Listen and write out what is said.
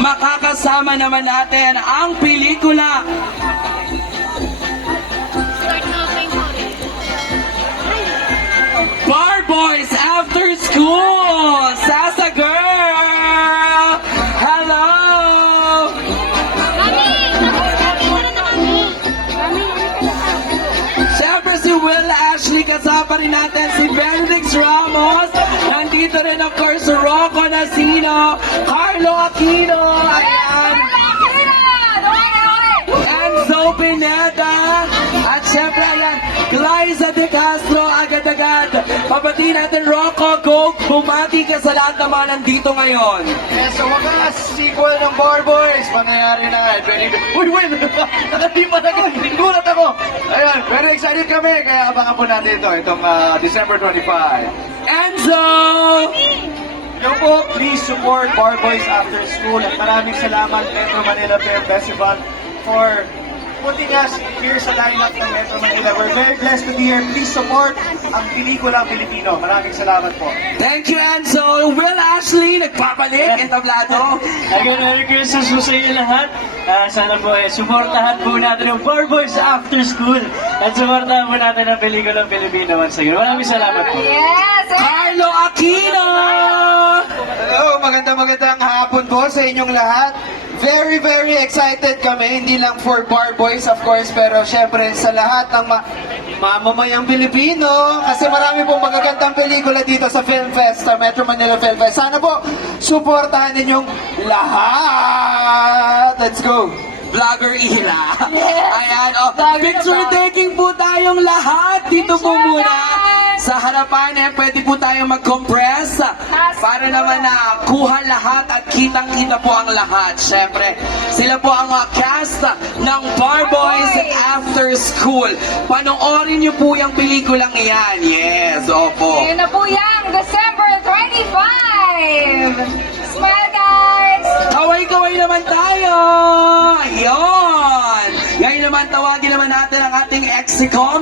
makakasama naman natin ang pelikula Bar Boys After School! Sasa Girl! Hello! Siyempre si Will Ashley, kasama rin natin si Benedict Ramos. Nandito rin of course si Rocco Nasino, Carlo Aquino, ayan. Enzo Pineda, at syempre ayan, Glyza De Castro, agad-agad. Papatiin natin Rocco, go, bumati ka sa lahat naman nandito ngayon. Yes, sa wakas, sequel ng Bar Boys, mangyayari na. Uy, wait! Nakalipat ako! Gulat ako! Ayan, very excited kami, kaya abangan po natin ito, itong December 25. Enzo! Yung po, please support Bar Boys After School at maraming salamat Metro Manila Film Festival for putting us here sa lineup ng Metro Manila. We're very blessed to be here. Please support ang pelikulang Pilipino. Maraming salamat po. Thank you, Enzo. Will Ashley, nagpapalik, entablado. Again, Merry Christmas po sa inyo lahat. Sana po supportahan po natin yung Bar Boys After School at supportahan po natin ang pelikulang Pilipino once again. Maraming salamat po. Yes! Carlo Aquino! Hello, magandang hapon po sa inyong lahat. Very, very excited kami, hindi lang for Bar Boys of course, pero syempre sa lahat ng mamamayang Pilipino, kasi marami pong magagandang pelikula dito sa Film Fest, sa Metro Manila Film Fest. Sana po, supportahan ninyong lahat. Let's go! Vlogger Ila. Yes. Ayan, oh, Vlogger picture na ba? taking po tayong lahat. Dito po Picture, muna. guys. Sa harapan, pwede po tayong mag-compress para naman na kuha lahat at kitang-kita po ang lahat. Siyempre, sila po ang cast ng Bar Boys After School. Panoorin niyo po yung pelikulang iyan. Yes, opo. Yun na po yan, December 25! Smile, guys! Kaway-kaway naman tayo! Ayun! Ngayon naman, tawagin naman natin ang ating ex-com